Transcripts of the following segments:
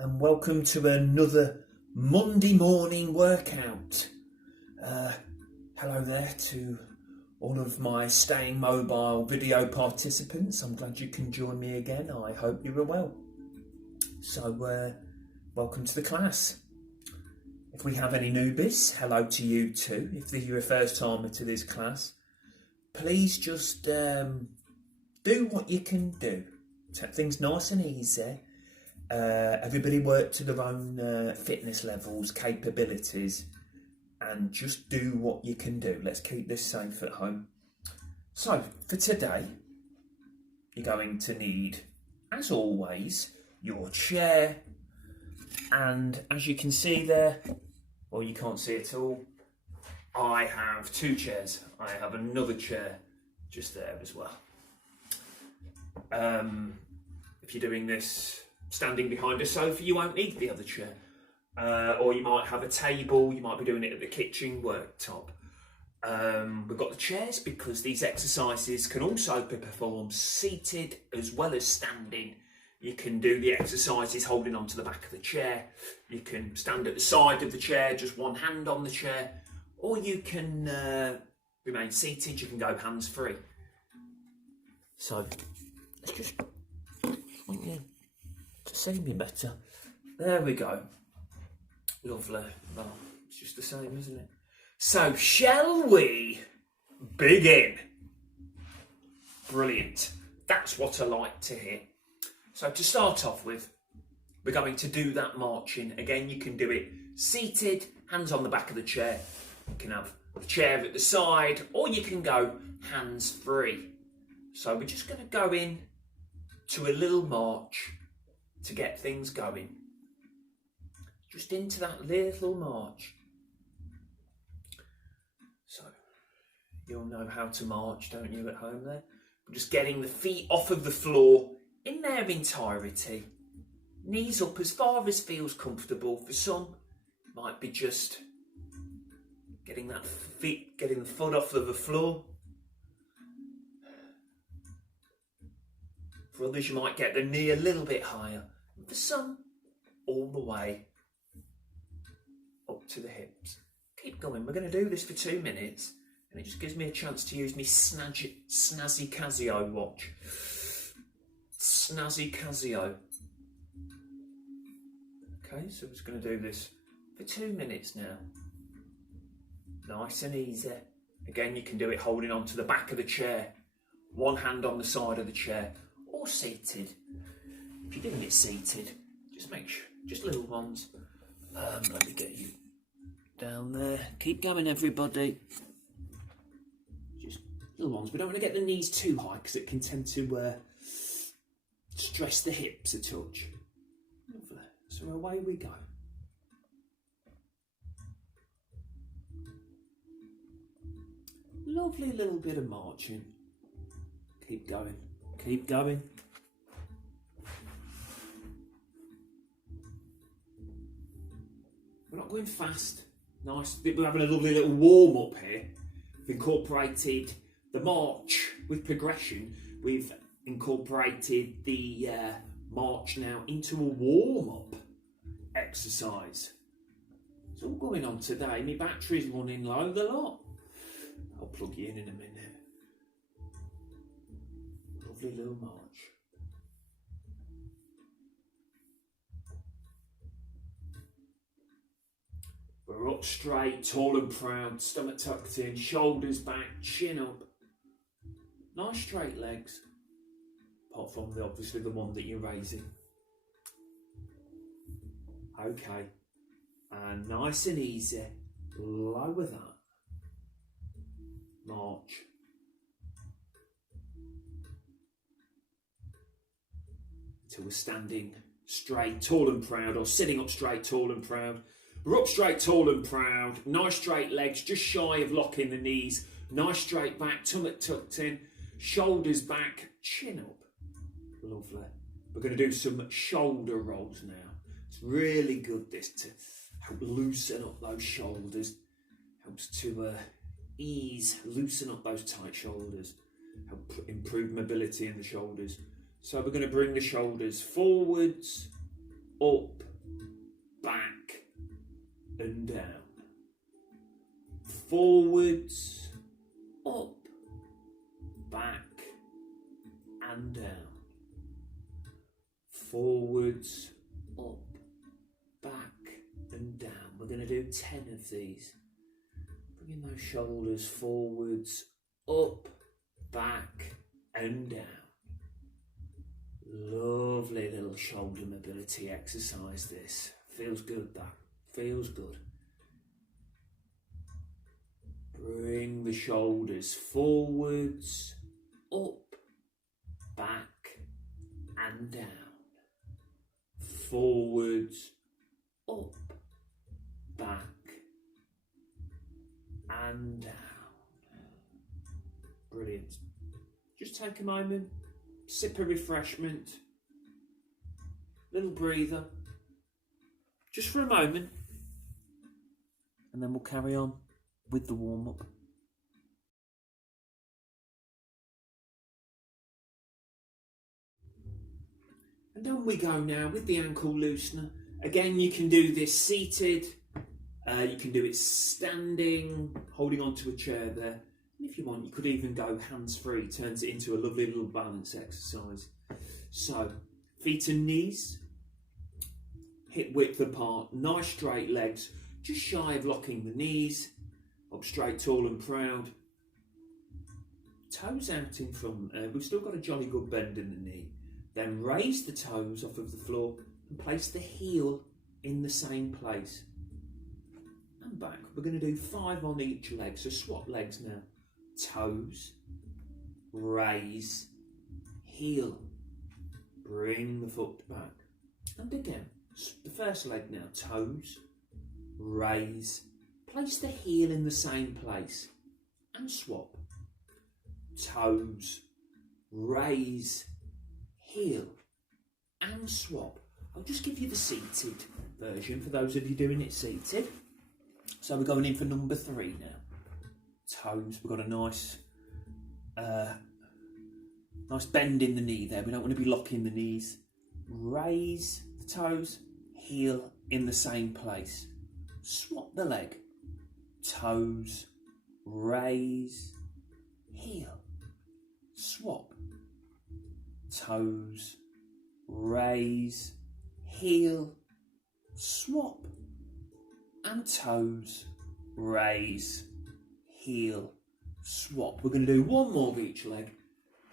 and welcome to another Monday morning workout. Hello there to all of my Staying Mobile video participants. I'm glad you can join me again. I hope you are well. So welcome to the class. If we have any newbies, hello to you too. If you're a first timer to this class, please just do what you can do. Take things nice and easy. Everybody work to their own fitness levels, capabilities, and just do what you can do. Let's keep this safe at home. So for today, you're going to need, as always, your chair, and as you can see there, or you can't see at all, I have two chairs. I have another chair just there as well. If you're doing this standing behind a sofa, you won't need the other chair. Or you might have a table, you might be doing it at the kitchen worktop. We've got the chairs because these exercises can also be performed seated as well as standing. You can do the exercises holding onto the back of the chair. You can stand at the side of the chair, just one hand on the chair, or you can remain seated, you can go hands free. So let's just want you to see me better. There we go. Lovely. Well, it's just the same, isn't it? So shall we begin? Brilliant. That's what I like to hear. So to start off with, we're going to do that marching. Again, you can do it seated, hands on the back of the chair. You can have the chair at the side, or you can go hands free. So we're just going to go in to a little march to get things going. Just into that little march. So you'll know how to march, don't you, at home there? We're just getting the feet off of the floor in their entirety. Knees up as far as feels comfortable. For some, it might be just getting the foot off of the floor. For others, you might get the knee a little bit higher. And for some, all the way up to the hips. Keep going. We're going to do this for 2 minutes, and it just gives me a chance to use my snazzy Casio watch. Snazzy Casio. Okay, so we're just going to do this for 2 minutes now. Nice and easy. Again, you can do it holding onto the back of the chair, one hand on the side of the chair, or seated. If you're doing it seated, just make sure, just little ones. Let me get you down there. Keep going, everybody. Just little ones. We don't want to get the knees too high because it can tend to stress the hips a touch. Lovely. So away we go. Lovely little bit of marching. Keep going. Keep going. We're not going fast. Nice. We're having a lovely little warm up here. We've incorporated the march with progression. We've incorporated the march now into a warm up exercise. It's all going on today. My battery's running low the lot. I'll plug you in a minute. Lovely little march. We're up straight, tall and proud, stomach tucked in, shoulders back, chin up. Nice straight legs. Apart from obviously the one that you're raising. Okay. And nice and easy. Lower that. March. Till we're standing straight, tall and proud, or sitting up straight, tall and proud. We're up straight, tall and proud. Nice straight legs, just shy of locking the knees. Nice straight back, stomach tucked in, shoulders back, chin up. Lovely. We're going to do some shoulder rolls now. It's really good, this, to help loosen up those shoulders. Helps to loosen up those tight shoulders. Help improve mobility in the shoulders. So we're going to bring the shoulders forwards, up and down. Forwards, up, back and down. Forwards, up, back and down. We're going to do 10 of these. Bringing those shoulders forwards, up, back and down. Lovely little shoulder mobility exercise this. Feels good, that. Feels good. Bring the shoulders forwards, up, back and down. Forwards, up, back and down. Brilliant. Just take a moment, sip a refreshment, little breather, just for a moment, and then we'll carry on with the warm-up. And on we go now with the ankle loosener. Again, you can do this seated, you can do it standing, holding onto a chair there. And if you want, you could even go hands-free, turns it into a lovely little balance exercise. So, feet and knees, hip width apart, nice straight legs, just shy of locking the knees, up straight, tall and proud. Toes out in front, we've still got a jolly good bend in the knee. Then raise the toes off of the floor and place the heel in the same place. And back. We're going to do 5 on each leg, so swap legs now. Toes, raise, heel, bring the foot back. And again, the first leg now. Toes, raise, place the heel in the same place and swap. Toes, raise, heel and swap. I'll just give you the seated version for those of you doing it seated. So we're going in for number 3 now. Toes, we've got a nice nice bend in the knee there. We don't want to be locking the knees. Raise the toes, heel in the same place. Swap the leg. Toes, raise, heel, swap. Toes, raise, heel, swap. And toes, raise, heel, swap. We're going to do 1 more of each leg.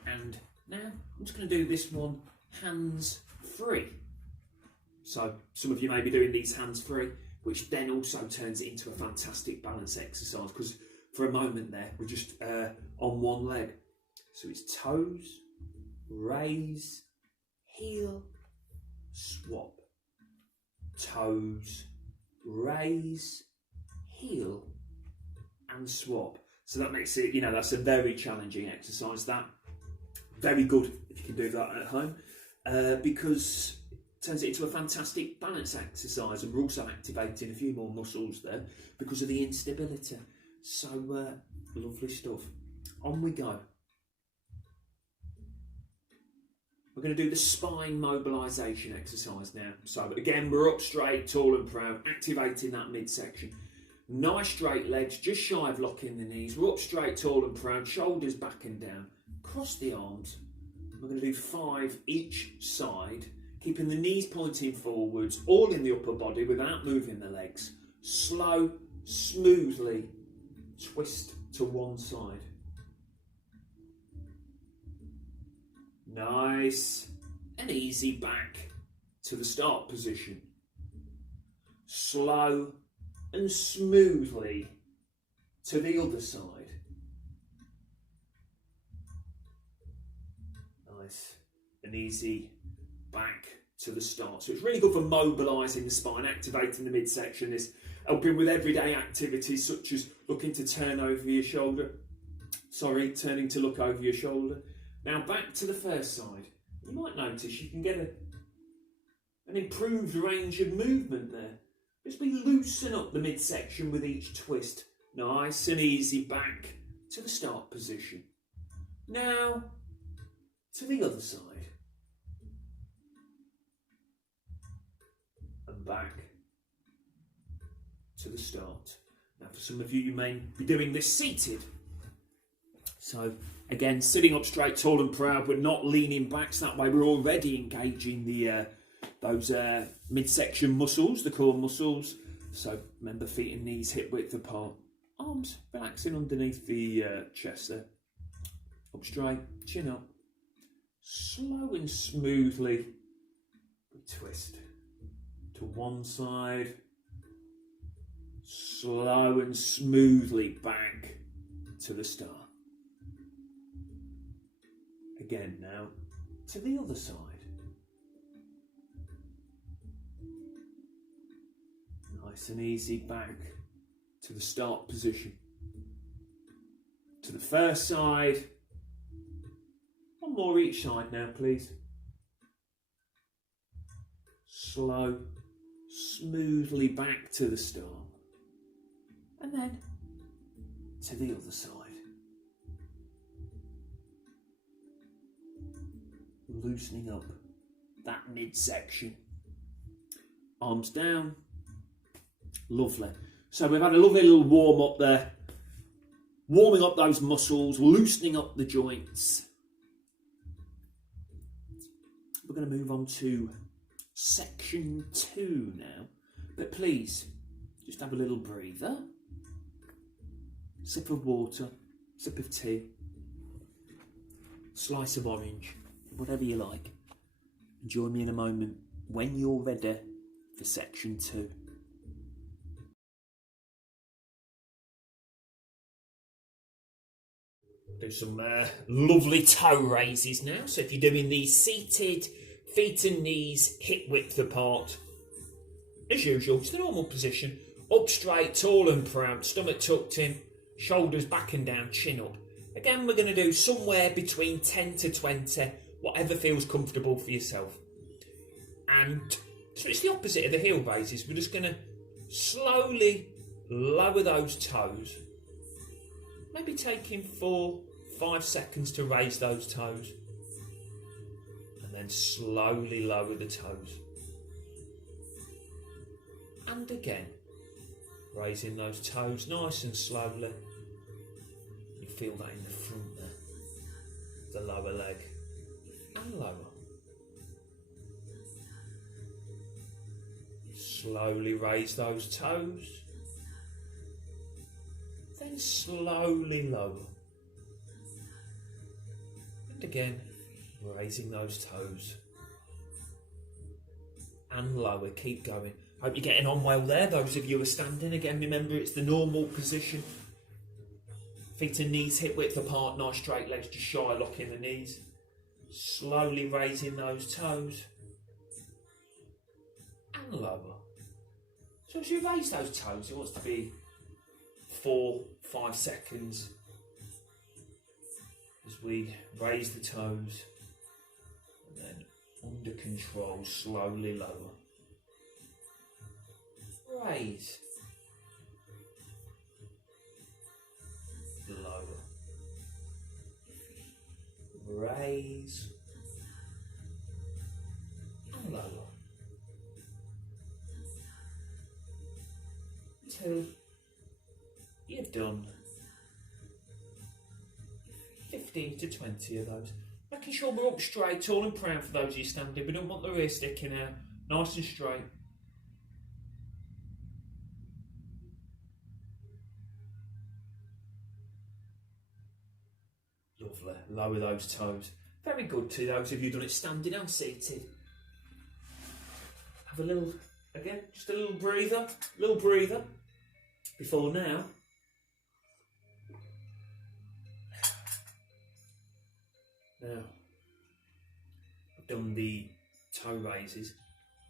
And now I'm just going to do this one hands free. So some of you may be doing these hands free, which then also turns it into a fantastic balance exercise, because for a moment there we're just on one leg. So it's toes, raise, heel, swap. Toes, raise, heel and swap. So that makes it, that's a very challenging exercise. That very good if you can do that at home, because it turns it into a fantastic balance exercise, and we're also activating a few more muscles there because of the instability. So lovely stuff. On we go. We're going to do the spine mobilisation exercise now. So again, we're up straight, tall and proud, activating that midsection. Nice straight legs, just shy of locking the knees. We're up straight, tall and proud, shoulders back and down. Cross the arms. We're going to do 5 each side, keeping the knees pointing forwards, all in the upper body without moving the legs. Slow, smoothly twist to one side. Nice and easy back to the start position. Slow and smoothly to the other side. Nice and easy back to the start. So it's really good for mobilising the spine, activating the midsection. It's helping with everyday activities such as looking to turn over your shoulder. Turning to look over your shoulder. Now back to the first side. You might notice you can get an improved range of movement there. As we loosen up the midsection with each twist. Nice and easy back to the start position. Now to the other side. And back to to the start. Now for some of you, you may be doing this seated. So again, sitting up straight, tall and proud, we're not leaning back, so that way we're already engaging those midsection muscles, the core muscles. So remember, feet and knees hip width apart. Arms relaxing underneath the chest there. Up straight, chin up. Slow and smoothly we twist to one side. Slow and smoothly back to the start. Again now to the other side. Nice and easy back to the start position. To the first side. One more each side now, please. Slow, smoothly back to the start. And then to the other side. Loosening up that midsection. Arms down. Lovely. So we've had a lovely little warm up there. Warming up those muscles, loosening up the joints. We're going to move on to section 2 now. But please, just have a little breather. Sip of water, sip of tea, slice of orange, whatever you like. And join me in a moment when you're ready for section 2. Do some lovely toe raises now. So if you're doing these seated, feet and knees hip width apart, as usual, it's the normal position. Up straight, tall and proud, stomach tucked in, shoulders back and down, chin up. Again, we're going to do somewhere between 10 to 20, whatever feels comfortable for yourself. And so it's the opposite of the heel raises. We're just going to slowly lower those toes. Maybe taking 4-5 seconds to raise those toes. And then slowly lower the toes. And again, raising those toes nice and slowly. You feel that in the front there. The lower leg. And lower. Slowly raise those toes. Then slowly lower. And again, raising those toes. And lower, keep going. Hope you're getting on well there, those of you who are standing. Again, remember it's the normal position. Feet and knees hip width apart, nice straight legs, just shy locking the knees. Slowly raising those toes. And lower. So as you raise those toes, it wants to be 4-5 seconds as we raise the toes and then under control slowly lower. Raise, lower, raise and lower until you've done 15 to 20 of those. Making sure we're up straight, tall and proud for those of you standing. We don't want the rear sticking out. Nice and straight. Lovely. Lower those toes. Very good to those of you who've done it standing and seated. Have a little, again, just a little breather. Before now. Now, I've done the toe raises.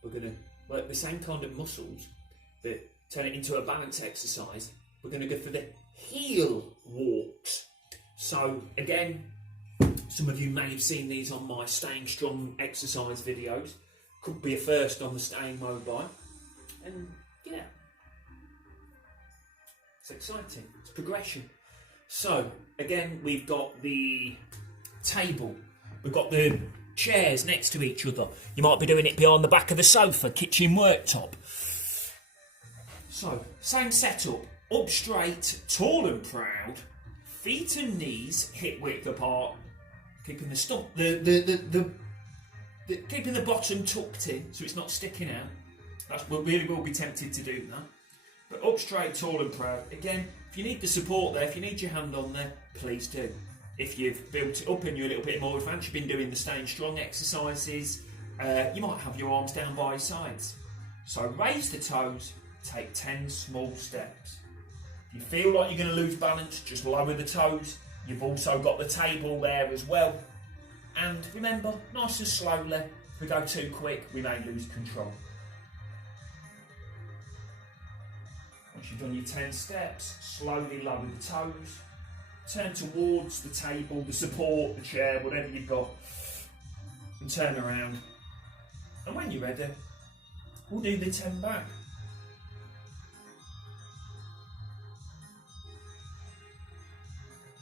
We're going to work the same kind of muscles, but turn it into a balance exercise. We're going to go for the heel walks. So, again, some of you may have seen these on my Staying Strong exercise videos. Could be a first on the Staying Mobile. And, yeah. It's exciting. It's progression. So, again, we've got the table. We've got the chairs next to each other. You might be doing it behind the back of the sofa, kitchen worktop. So, same setup, up straight, tall and proud, feet and knees hip width apart, keeping keeping the bottom tucked in so it's not sticking out. We really will be tempted to do that. But up straight, tall and proud. Again, if you need the support there, if you need your hand on there, please do. If you've built it up and you're a little bit more advanced, you've been doing the staying strong exercises, you might have your arms down by your sides. So raise the toes, take 10 small steps. If you feel like you're going to lose balance, just lower the toes. You've also got the table there as well. And remember, nice and slowly. If we go too quick, we may lose control. Once you've done your 10 steps, slowly lower the toes. Turn towards the table, the support, the chair, whatever you've got. And turn around. And when you're ready, we'll do the 10 back.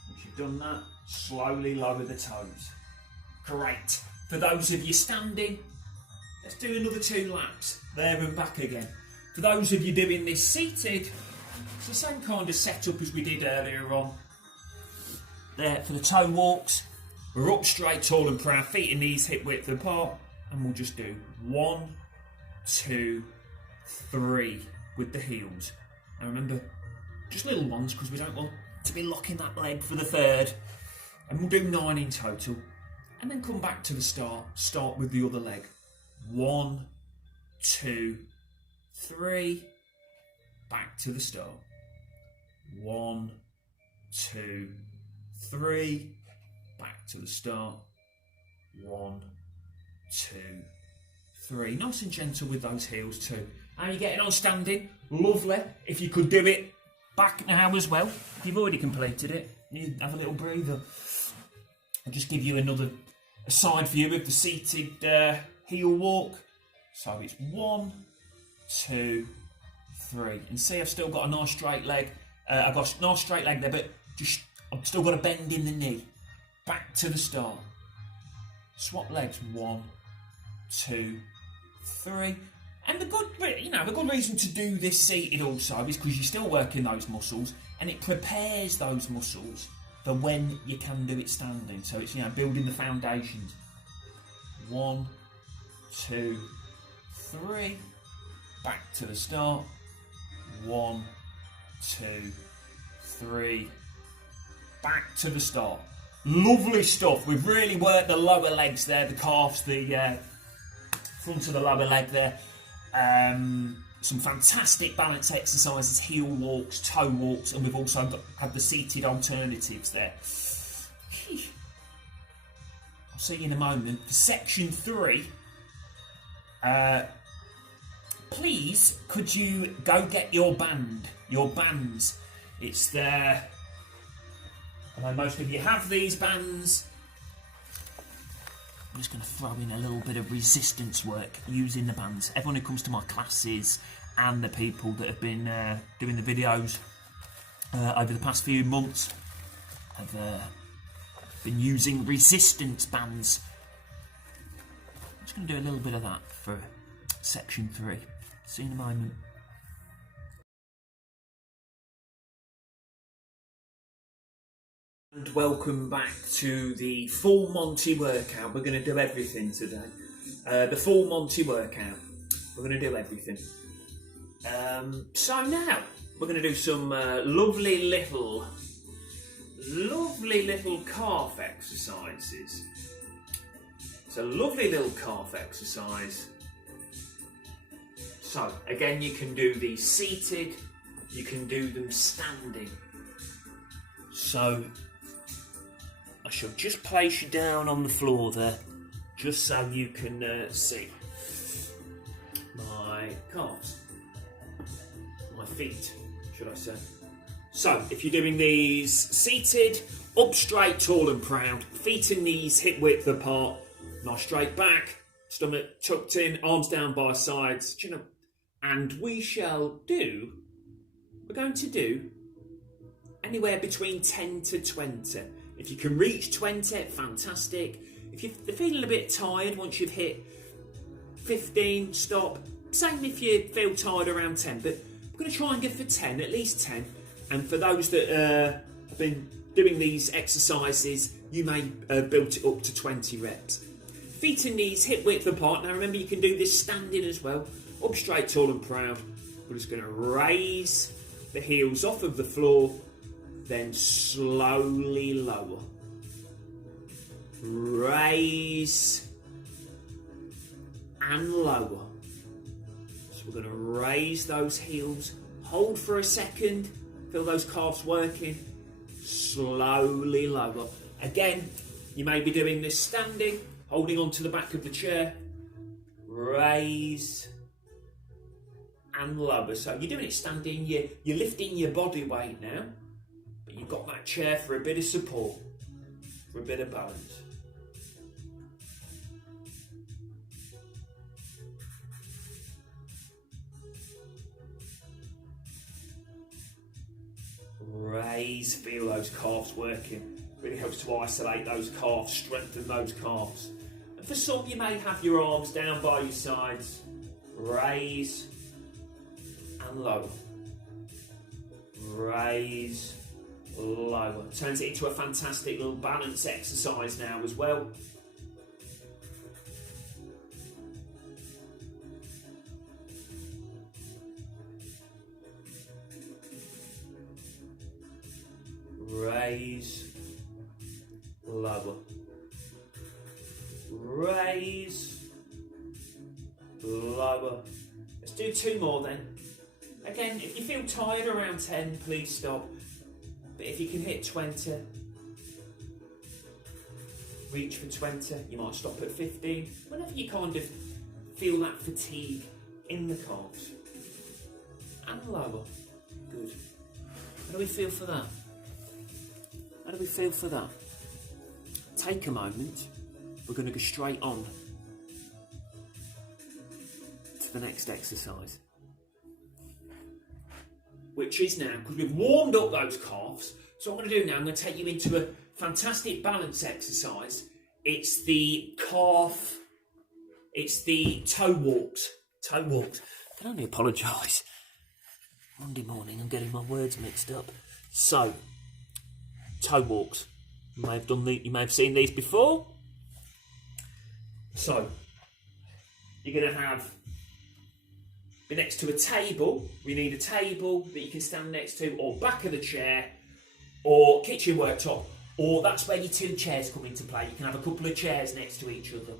Once you've done that, slowly lower the toes. Great. For those of you standing, let's do another 2 laps, there and back again. For those of you doing this seated, it's the same kind of setup as we did earlier on. There, for the toe walks, we're up straight, tall and proud, feet and knees hip width apart, and we'll just do 1, 2, 3 with the heels. And remember, just little ones because we don't want to be locking that leg for the 3rd. And we'll do 9 in total. And then come back to the start with the other leg. 1, 2, 3, back to the start. 1, 2, 3, back to the start. 1, 2, 3. Nice and gentle with those heels too. How are you getting on standing? Lovely. If you could do it back now as well. If you've already completed it, you have a little breather. I'll just give you a side view of the seated heel walk. So it's 1, 2, 3. And see, I've still got a nice straight leg. I've got a nice straight leg there, but just I've still got a bend in the knee. Back to the start. Swap legs. 1, 2, 3. And the good reason to do this seated also is because you're still working those muscles, and it prepares those muscles for when you can do it standing. So it's building the foundations. 1, 2, 3. Back to the start. 1, 2, 3. Back to the start. Lovely stuff. We've really worked the lower legs there, the calves, the front of the lower leg there. Some fantastic balance exercises, heel walks, toe walks, and we've also had the seated alternatives there. I'll see you in a moment. For section 3, please could you go get your bands. It's there. I know most of you have these bands. I'm just going to throw in a little bit of resistance work using the bands. Everyone who comes to my classes and the people that have been doing the videos over the past few months have been using resistance bands. I'm just going to do a little bit of that for section 3. See you in a moment. And welcome back to the full Monte workout. We're going to do everything today. The full Monte workout. We're going to do everything. So now we're going to do some lovely little calf exercises. It's a lovely little calf exercise. So again, you can do these seated, you can do them standing. So I shall just place you down on the floor there, just so you can see my calves, my feet, should I say. So, if you're doing these seated, up straight, tall and proud, feet and knees hip width apart, nice straight back, stomach tucked in, arms down by sides, chin up, and we're going to do anywhere between 10 to 20. If you can reach 20, fantastic. If you're feeling a bit tired once you've hit 15, stop. Same if you feel tired around 10, but I'm going to try and go for 10, at least 10. And for those that have been doing these exercises, you may build it up to 20 reps. Feet and knees hip width apart. Now remember, you can do this standing as well. Up straight, tall and proud. We're just going to raise the heels off of the floor, then slowly lower. Raise and lower. So we're going to raise those heels, hold for a second, feel those calves working, slowly lower. Again, you may be doing this standing, holding onto the back of the chair, raise and lower. So you're doing it standing, you're lifting your body weight now, but you've got that chair for a bit of support, for a bit of balance. Raise, feel those calves working. Really helps to isolate those calves, strengthen those calves. And for some, you may have your arms down by your sides. Raise and lower. Raise, lower. Turns it into a fantastic little balance exercise now as well. Raise, lower. Raise, lower. Let's do 2 more then. Again, if you feel tired around 10, please stop. But if you can hit 20, reach for 20. You might stop at 15. Whenever you kind of feel that fatigue in the calves. And lower. Good. How do we feel for that? How do we feel for that? Take a moment. We're going to go straight on to the next exercise, which is now, because we've warmed up those calves, so what I'm going to do now, I'm going to take you into a fantastic balance exercise. It's the calf, it's the toe walks. Toe walks. I can only apologise. Monday morning, I'm getting my words mixed up. So, toe walks. You may have seen these before. So, you're going to be next to a table. We need a table that you can stand next to, or back of the chair, or kitchen worktop, or that's where your 2 chairs come into play. You can have a couple of chairs next to each other.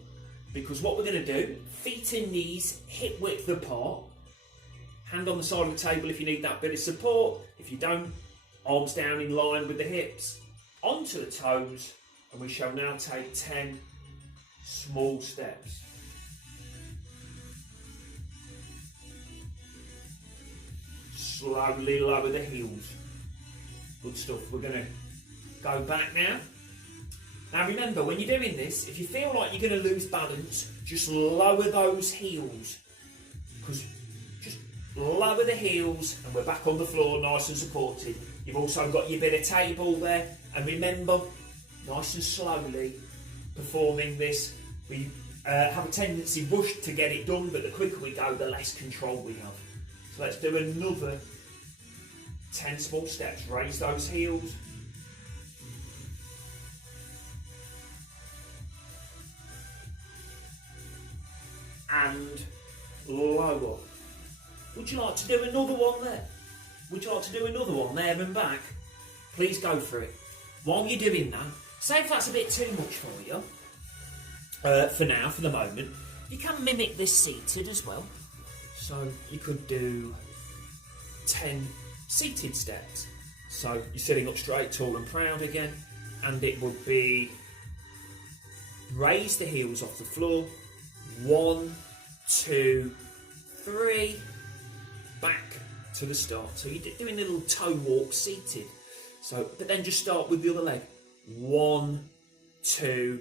Because what we're going to do, feet and knees hip width apart, hand on the side of the table if you need that bit of support. If you don't, arms down in line with the hips, onto the toes, and we shall now take 10 small steps. Slowly lower the heels. Good stuff. We're going to go back now. Now remember, when you're doing this, if you feel like you're going to lose balance, just lower those heels. Because just lower the heels and we're back on the floor, nice and supported. You've also got your bit of table there. And remember, nice and slowly performing this. We have a tendency rush to get it done, but the quicker we go, the less control we have. So let's do another 10 small steps. Raise those heels. And lower. Would you like to do another one there? Would you like to do another one there and back? Please go for it. While you're doing that, say if that's a bit too much for you, for now, for the moment, you can mimic this seated as well. So you could do 10 seated steps. So you're sitting up straight, tall and proud again, and it would be raise the heels off the floor, 1, 2, 3, back to the start. So you're doing a little toe walk seated. So, but then just start with the other leg. 1, 2,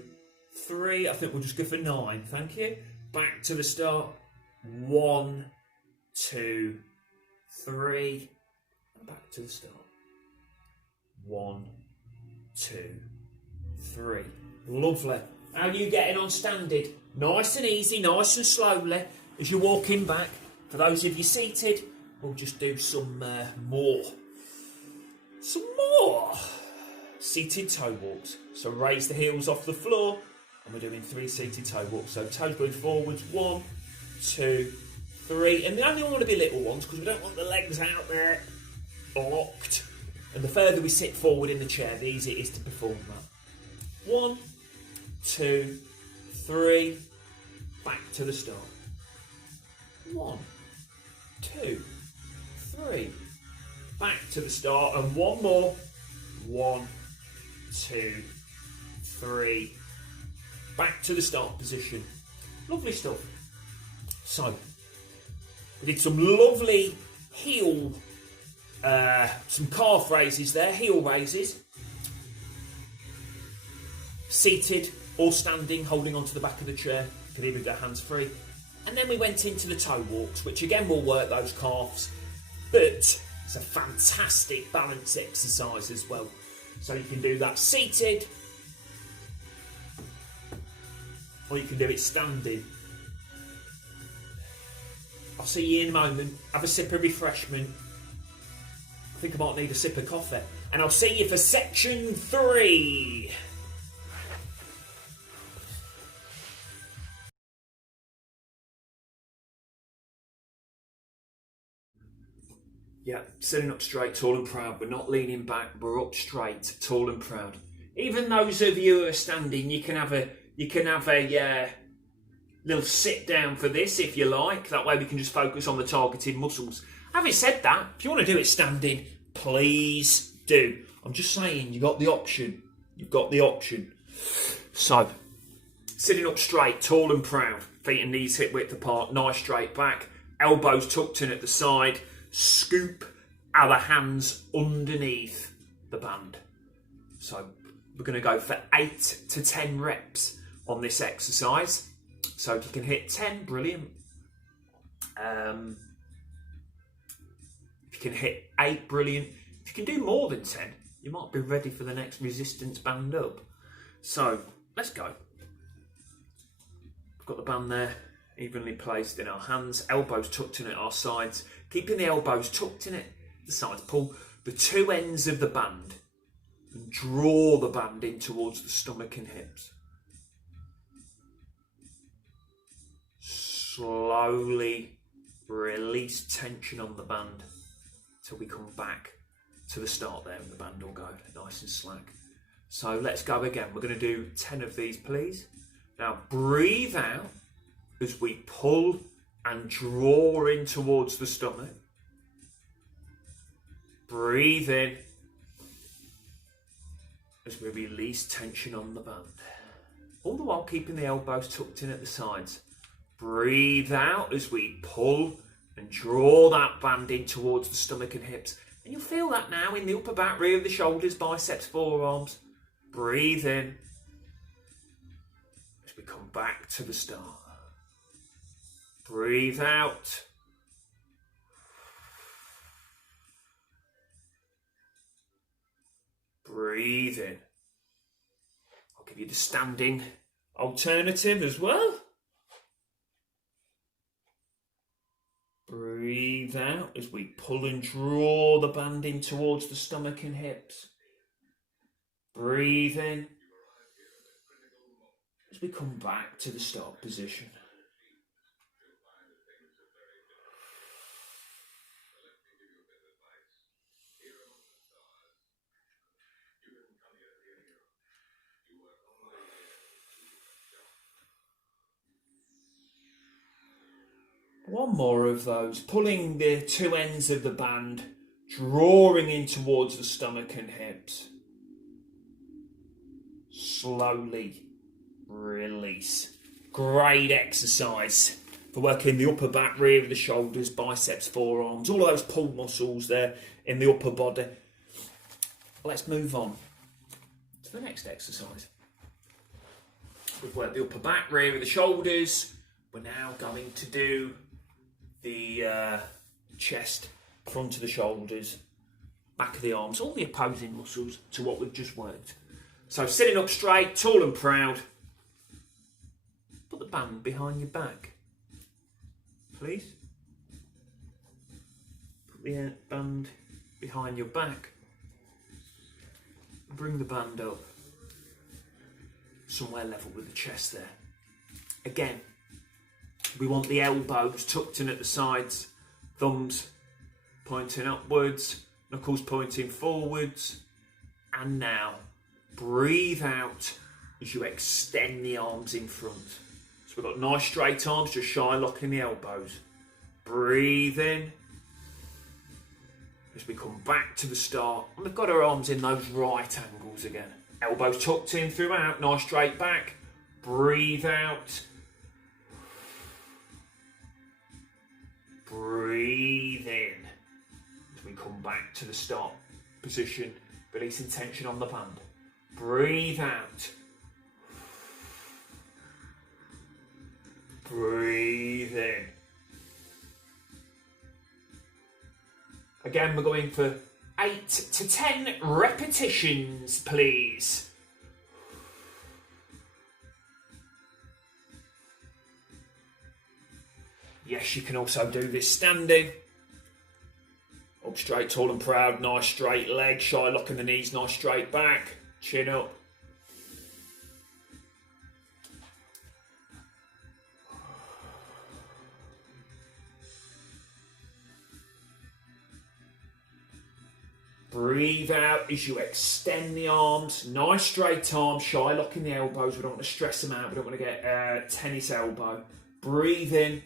3. I think we'll just go for 9. Thank you. Back to the start. 1, 2, 3. And back to the start. 1, 2, 3. Lovely. How are you getting on standing? Nice and easy, nice and slowly as you're walking back. For those of you seated, we'll just do some more seated toe walks. So raise the heels off the floor, and we're doing 3 seated toe walks. So toes going forwards, 1, 2, 3, and they only want to be little ones because we don't want the legs out there locked. And the further we sit forward in the chair, the easier it is to perform that. 1, 2, 3, back to the start. 1, 2, 3, back to the start, and one more. 1, 2, 3, back to the start position. Lovely stuff. So, we did some lovely heel, some calf raises there, heel raises. Seated or standing, holding onto the back of the chair. You can even go hands free. And then we went into the toe walks, which again will work those calves, but it's a fantastic balance exercise as well. So you can do that seated, or you can do it standing. I'll see you in a moment. Have a sip of refreshment. I think I might need a sip of coffee. And I'll see you for section 3. Yeah, sitting up straight, tall and proud. We're not leaning back, we're up straight, tall and proud. Even those of you who are standing, you can have a little sit down for this if you like. That way we can just focus on the targeted muscles. Having said that, if you want to do it standing, please do. I'm just saying, you've got the option. You've got the option. So, sitting up straight, tall and proud. Feet and knees hip width apart, nice straight back. Elbows tucked in at the side. Scoop our hands underneath the band. So we're going to go for 8 to 10 reps on this exercise. So if you can hit 10, brilliant. If you can hit 8, brilliant. If you can do more than 10, you might be ready for the next resistance band up. So let's go. We've got the band there, evenly placed in our hands, elbows tucked in at our sides, keeping the elbows tucked in at the sides. Pull the two ends of the band and draw the band in towards the stomach and hips. Slowly release tension on the band till we come back to the start there, and the band will go nice and slack. So let's go again. We're going to do 10 of these, please. Now breathe out as we pull and draw in towards the stomach. Breathe in as we release tension on the band. All the while keeping the elbows tucked in at the sides. Breathe out as we pull and draw that band in towards the stomach and hips. And you'll feel that now in the upper back, rear of the shoulders, biceps, forearms. Breathe in as we come back to the start. Breathe out. Breathe in. I'll give you the standing alternative as well. Breathe out as we pull and draw the band in towards the stomach and hips. Breathe in as we come back to the start position. One more of those, pulling the two ends of the band, drawing in towards the stomach and hips. Slowly release. Great exercise for working the upper back, rear of the shoulders, biceps, forearms, all of those pull muscles there in the upper body. Let's move on to the next exercise. We've worked the upper back, rear of the shoulders. We're now going to do the chest, front of the shoulders, back of the arms, all the opposing muscles to what we've just worked. So sitting up straight, tall and proud. Put the band behind your back, please. the band behind your back. Bring the band up somewhere level with the chest there. Again, we want the elbows tucked in at the sides, thumbs pointing upwards, knuckles pointing forwards. And now, breathe out as you extend the arms in front. So we've got nice straight arms, just shy locking the elbows. Breathe in as we come back to the start. And we've got our arms in those right angles again. Elbows tucked in throughout, nice straight back. Breathe out. Breathe in as we come back to the start position, releasing tension on the band. Breathe out. Breathe in. Again, we're going for 8 to 10 repetitions, please. Yes, you can also do this standing. Up straight, tall and proud, nice straight leg, shy locking the knees, nice straight back, chin up. Breathe out as you extend the arms, nice straight arms, shy locking the elbows. We don't want to stress them out, we don't want to get tennis elbow. Breathe in.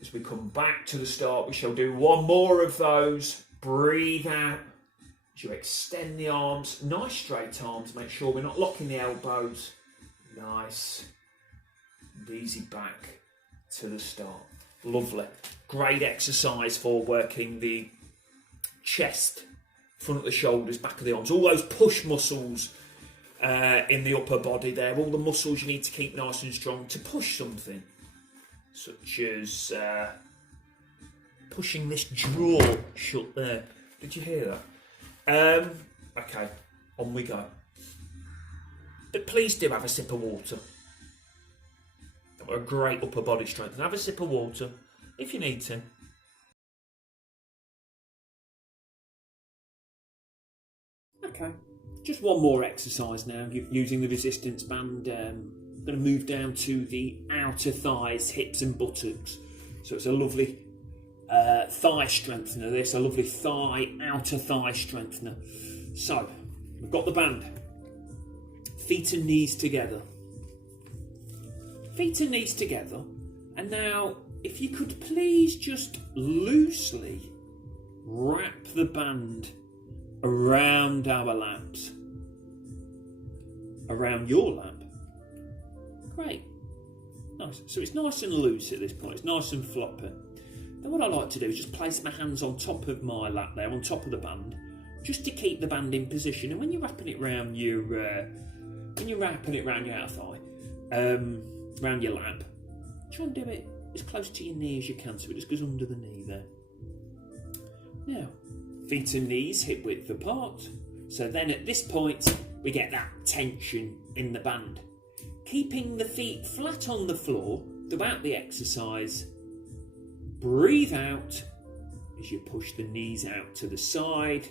As we come back to the start, we shall do one more of those. Breathe out as you extend the arms, nice straight arms. Make sure we're not locking the elbows. Nice and easy back to the start. Lovely. Great exercise for working the chest, front of the shoulders, back of the arms. All those push muscles in the upper body there. All the muscles you need to keep nice and strong to push something. Such as pushing this drawer shut there. Did you hear that? Okay, on we go. But please do have a sip of water. A great upper body strength. And have a sip of water if you need to. Okay, just one more exercise now using the resistance band. I'm going to move down to the outer thighs, hips and buttocks. So it's a lovely thigh strengthener this, a lovely outer thigh strengthener. So, we've got the band. Feet and knees together. Feet and knees together. And now, if you could please just loosely wrap the band around our laps. Around your lap. Great. Nice. So it's nice and loose at this point. It's nice and floppy. Then what I like to do is just place my hands on top of my lap there, on top of the band, just to keep the band in position. And when you're wrapping it around your, outer thigh, around your lap, try and do it as close to your knee as you can, so it just goes under the knee there. Now, feet and knees hip width apart. So then at this point, we get that tension in the band. Keeping the feet flat on the floor throughout the exercise. Breathe out as you push the knees out to the side.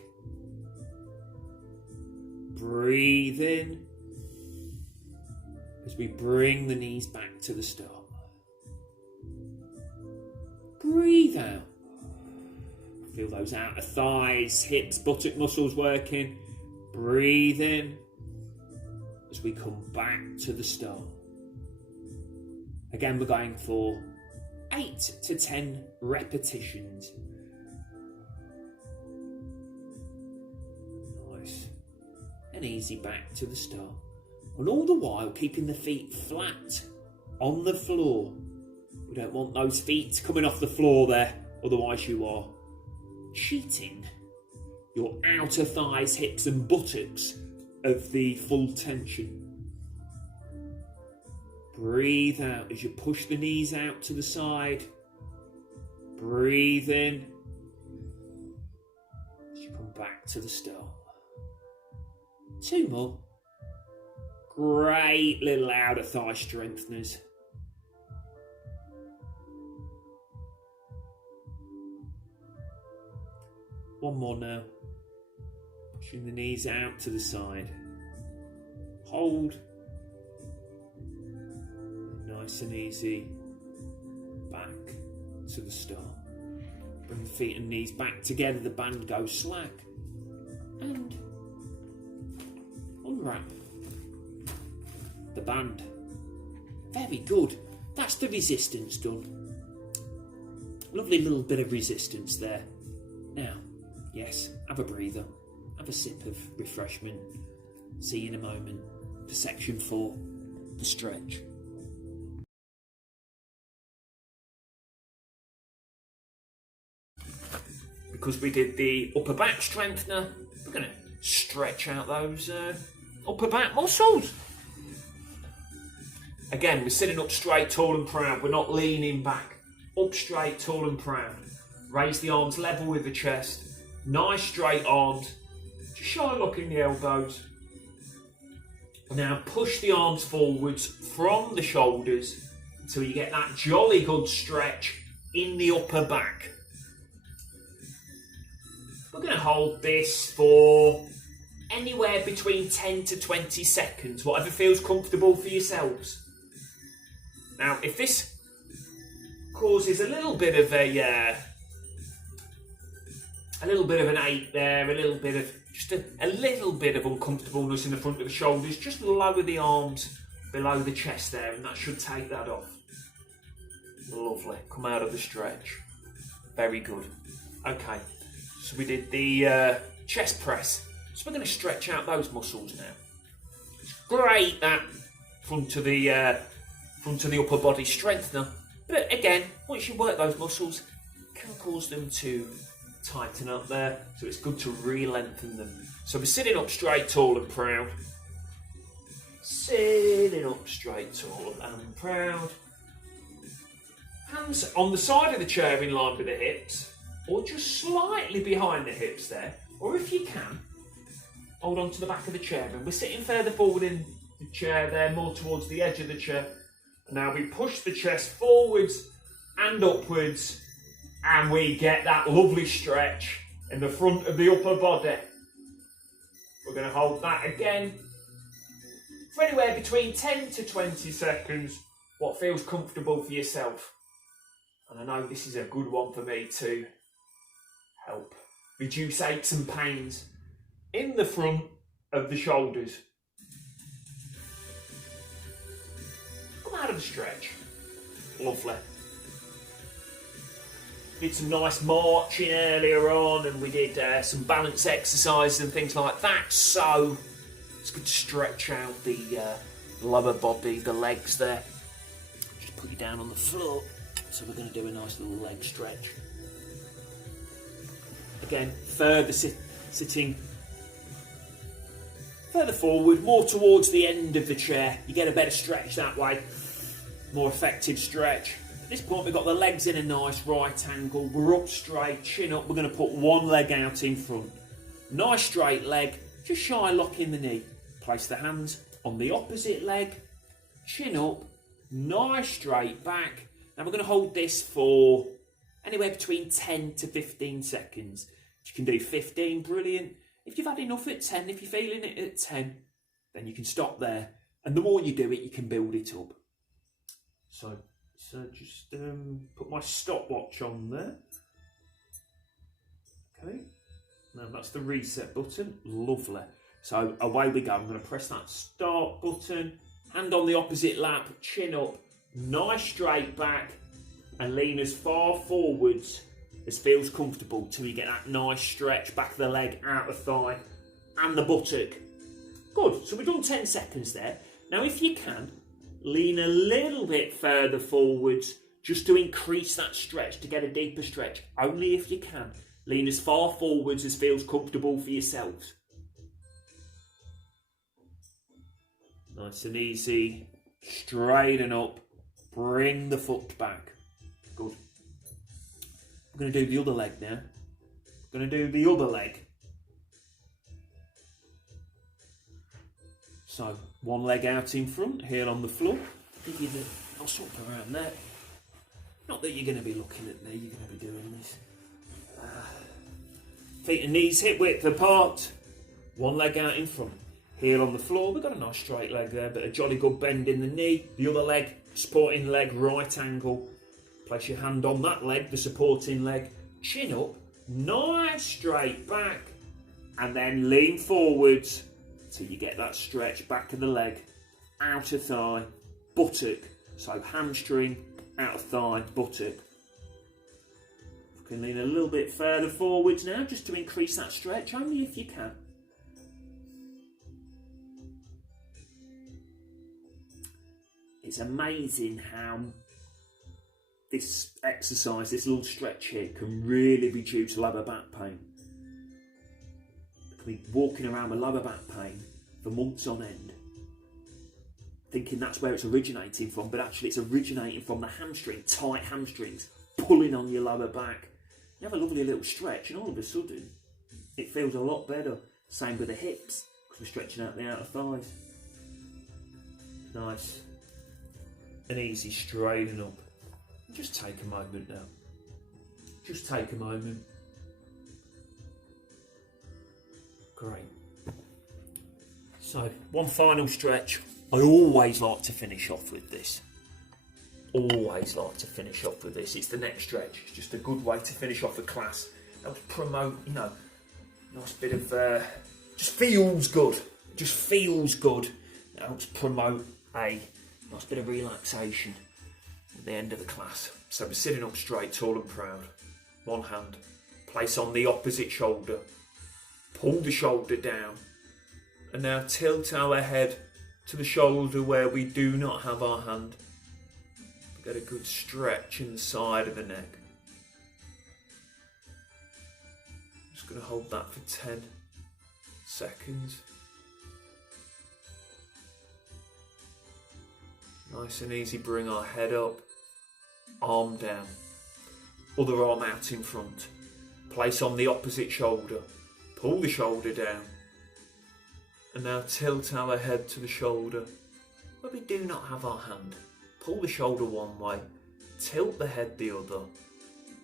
Breathe in as we bring the knees back to the start. Breathe out. Feel those outer thighs, hips, buttock muscles working. Breathe in as we come back to the start. Again, we're going for 8 to 10 repetitions. Nice. And easy back to the start. And all the while keeping the feet flat on the floor. We don't want those feet coming off the floor there, otherwise you are cheating your outer thighs, hips and buttocks of the full tension. Breathe out as you push the knees out to the side. Breathe in as you come back to the start. 2 more. Great little outer thigh strengtheners. One more now. Pushing the knees out to the side. Hold. Nice and easy. Back to the start. Bring the feet and knees back together. The band goes slack. And unwrap the band. Very good. That's the resistance done. Lovely little bit of resistance there. Now, yes, have a breather. Have a sip of refreshment. See you in a moment for section 4, the stretch. Because we did the upper back strengthener, we're going to stretch out those upper back muscles. Again, we're sitting up straight, tall and proud. We're not leaning back. Up straight, tall and proud. Raise the arms level with the chest. Nice straight arms. Just shy look in the elbows. Now push the arms forwards from the shoulders until you get that jolly good stretch in the upper back. We're going to hold this for anywhere between 10 to 20 seconds, whatever feels comfortable for yourselves. Now, if this causes a little bit of an ache there, a little bit of uncomfortableness in the front of the shoulders, just lower the arms below the chest there, and that should take that off. Lovely. Come out of the stretch. Very good. Okay. So we did the chest press. So we're going to stretch out those muscles now. It's great, that front of the upper body strengthener. But again, once you work those muscles, it can cause them to tighten up there. So it's good to re-lengthen them. So we're sitting up straight, tall and proud. Sitting up straight, tall and proud. Hands on the side of the chair in line with the hips, or just slightly behind the hips there. Or if you can, hold on to the back of the chair. And we're sitting further forward in the chair there, more towards the edge of the chair. And now we push the chest forwards and upwards, and we get that lovely stretch in the front of the upper body. We're going to hold that again for anywhere between 10 to 20 seconds, what feels comfortable for yourself. And I know this is a good one for me to help reduce aches and pains in the front of the shoulders. Come out of the stretch. Lovely. Did some nice marching earlier on, and we did some balance exercises and things like that. So it's good to stretch out the lower body, the legs there. Just put you down on the floor. So we're going to do a nice little leg stretch. Again, further sitting further forward, more towards the end of the chair. You get a better stretch that way, more effective stretch. At this point we've got the legs in a nice right angle. We're up straight, chin up. We're going to put one leg out in front. Nice straight leg, just shy lock in the knee. Place the hands on the opposite leg, chin up, nice straight back. Now we're going to hold this for anywhere between 10 to 15 seconds. If you can do 15, brilliant. If you've had enough at 10, if you're feeling it at 10, then you can stop there. And the more you do it, you can build it up. So just put my stopwatch on there. Okay. Now that's the reset button. Lovely. So away we go. I'm going to press that start button. Hand on the opposite lap, chin up. Nice straight back, and lean as far forwards as feels comfortable till you get that nice stretch back of the leg, out the thigh and the buttock. Good, so we've done 10 seconds there. Now if you can, lean a little bit further forwards just to increase that stretch, to get a deeper stretch. Only if you can. Lean as far forwards as feels comfortable for yourselves. Nice and easy, straighten up. Bring the foot back. Good. We're going to do the other leg now. We're going to do the other leg. So, one leg out in front, heel on the floor. I'll swap around there. Not that you're going to be looking at me, you're going to be doing this. Feet and knees hip width apart. One leg out in front. Heel on the floor. We've got a nice straight leg there, but a jolly good bend in the knee. The other leg, supporting leg, right angle. Place your hand on that leg, the supporting leg. Chin up. Nice straight back. And then lean forwards till you get that stretch. Back of the leg. Outer thigh. Buttock. So hamstring, outer thigh, buttock. You can lean a little bit further forwards now just to increase that stretch, only if you can. It's amazing how this exercise, this little stretch here, can really reduce lower back pain. You can be walking around with lower back pain for months on end, thinking that's where it's originating from, but actually it's originating from the hamstring, tight hamstrings, pulling on your lower back. You have a lovely little stretch and all of a sudden it feels a lot better. Same with the hips, because we're stretching out the outer thighs. Nice and easy, straighten up. Just take a moment now. Just take a moment. Great. So, one final stretch. I always like to finish off with this. Always like to finish off with this. It's the neck stretch. It's just a good way to finish off a class. Helps promote, you know, nice bit of, just feels good. Just feels good. It helps promote a nice bit of relaxation at the end of the class. So we're sitting up straight, tall and proud. One hand, place on the opposite shoulder. Pull the shoulder down. And now tilt our head to the shoulder where we do not have our hand. Get a good stretch in the side of the neck. Just going to hold that for 10 seconds. Nice and easy, bring our head up, arm down, other arm out in front. Place on the opposite shoulder, pull the shoulder down. And now tilt our head to the shoulder where we do not have our hand. Pull the shoulder one way, tilt the head the other.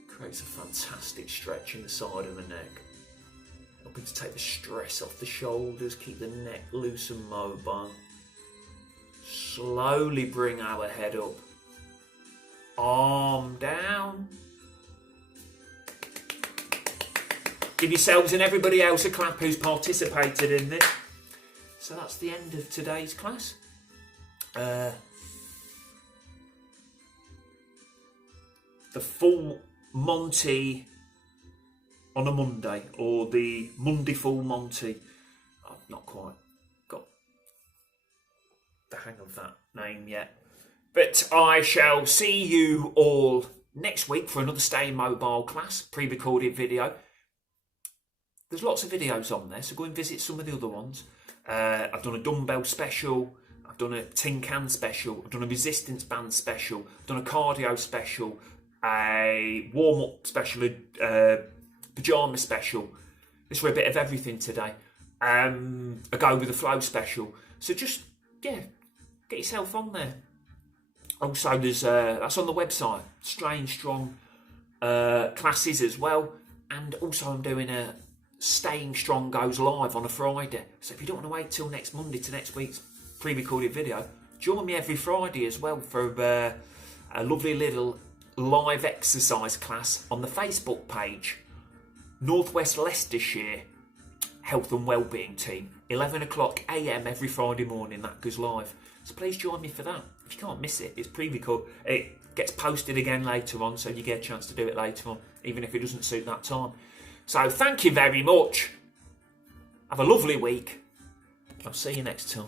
Creates a fantastic stretch in the side of the neck. Helping to take the stress off the shoulders, keep the neck loose and mobile. Slowly bring our head up. Arm down. Give yourselves and everybody else a clap who's participated in this. So that's the end of today's class. The full Monte on a Monday, or the Monday full Monte. I've not quite got the hang of that name yet. But I shall see you all next week for another Stay Mobile class, pre-recorded video. There's lots of videos on there, so go and visit some of the other ones. I've done a dumbbell special, I've done a tin can special, I've done a resistance band special, I've done a cardio special, a warm-up special, a pyjama special. This was a bit of everything today. A go with the flow special. So just, yeah, get yourself on there. Also, there's that's on the website, Strange Strong classes as well. And also I'm doing a Staying Strong goes live on a Friday. So if you don't want to wait till next Monday to next week's pre-recorded video, join me every Friday as well for a lovely little live exercise class on the Facebook page, Northwest Leicestershire Health and Wellbeing Team. 11 o'clock AM every Friday morning, that goes live. So please join me for that. If you can't miss it, it's pre-recorded. It gets posted again later on, so you get a chance to do it later on, even if it doesn't suit that time. So thank you very much. Have a lovely week. I'll see you next time.